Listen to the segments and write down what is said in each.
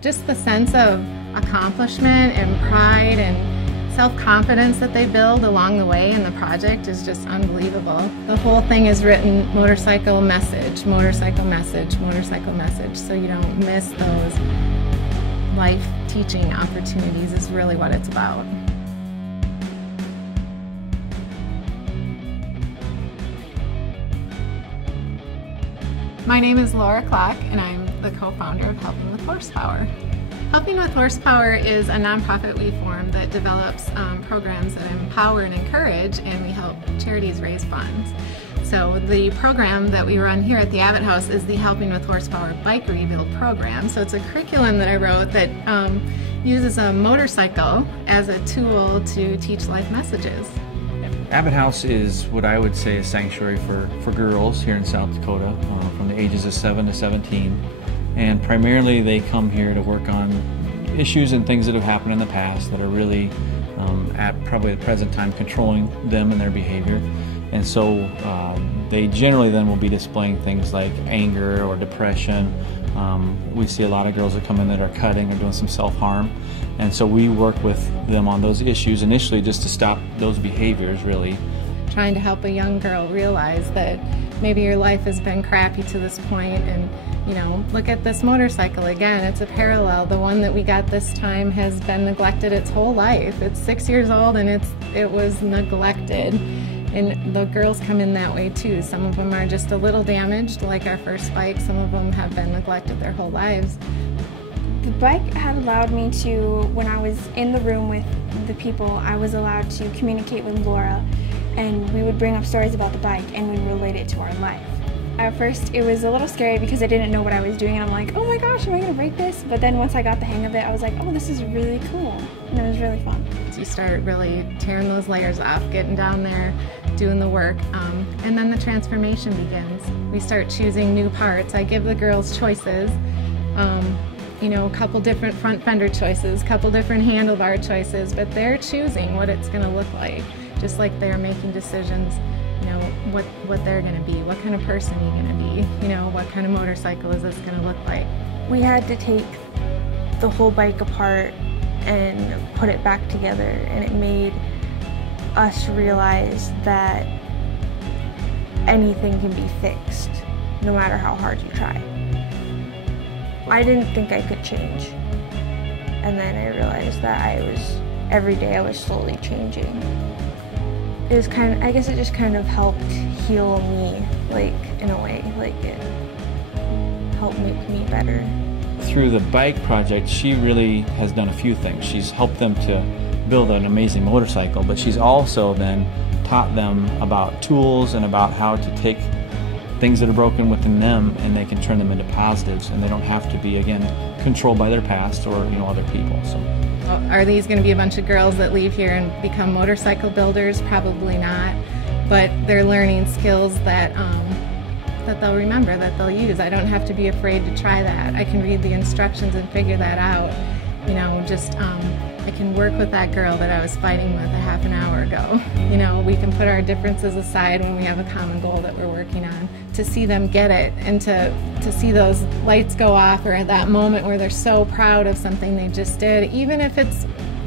just the sense of accomplishment and pride and self-confidence that they build along the way in the project is just unbelievable. The whole thing is written motorcycle message, motorcycle message, motorcycle message, so you don't miss those life teaching opportunities is really what it's about. My name is Laura Klock, and I'm the co-founder of Helping with Horsepower. Helping with Horsepower is a nonprofit we formed that develops programs that empower and encourage, and we help charities raise funds. So the program that we run here at the Abbott House is the Helping with Horsepower Bike Rebuild program. So it's a curriculum that I wrote that uses a motorcycle as a tool to teach life messages. Abbott House is what I would say a sanctuary for girls here in South Dakota from the ages of 7 to 17. And primarily they come here to work on issues and things that have happened in the past that are really, at probably the present time, controlling them and their behavior. And so they generally then will be displaying things like anger or depression. We see a lot of girls that come in that are cutting or doing some self-harm. And so we work with them on those issues initially just to stop those behaviors, really. Trying to help a young girl realize that maybe your life has been crappy to this point, and you know, look at this motorcycle again, it's a parallel. The one that we got this time has been neglected its whole life. It's 6 years old and it was neglected. And the girls come in that way too. Some of them are just a little damaged, like our first bike. Some of them have been neglected their whole lives. The bike had allowed me to, when I was in the room with the people, I was allowed to communicate with Laura, and we would bring up stories about the bike and we'd relate it to our life. At first it was a little scary because I didn't know what I was doing, and I'm like, oh my gosh, am I going to break this? But then once I got the hang of it, I was like, oh, this is really cool, and it was really fun. So you start really tearing those layers off, getting down there, doing the work, and then the transformation begins. We start choosing new parts. I give the girls choices, you know, a couple different front fender choices, a couple different handlebar choices, but they're choosing what it's going to look like, just like they're making decisions, you know, what they're going to be, what kind of person are you going to be, you know, what kind of motorcycle is this going to look like. We had to take the whole bike apart and put it back together, and it made us realize that anything can be fixed, no matter how hard you try. I didn't think I could change, and then I realized that every day I was slowly changing. It was I guess it just kind of helped heal me, like, in a way, like it helped make me better. Through the bike project, she really has done a few things. She's helped them to build an amazing motorcycle, but she's also then taught them about tools and about how to take things that are broken within them and they can turn them into positives, and they don't have to be, again, controlled by their past or, you know, other people. So, are these going to be a bunch of girls that leave here and become motorcycle builders? Probably not, but they're learning skills that that they'll remember, that they'll use. I don't have to be afraid to try that. I can read the instructions and figure that out. You know, just I can work with that girl that I was fighting with a half an hour ago. You know, we can put our differences aside when we have a common goal that we're working on. To see them get it, and to see those lights go off, or at that moment where they're so proud of something they just did, even if it's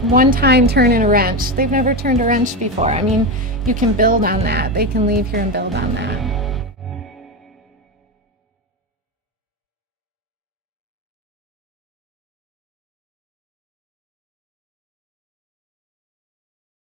one time turning a wrench. They've never turned a wrench before. I mean, you can build on that. They can leave here and build on that.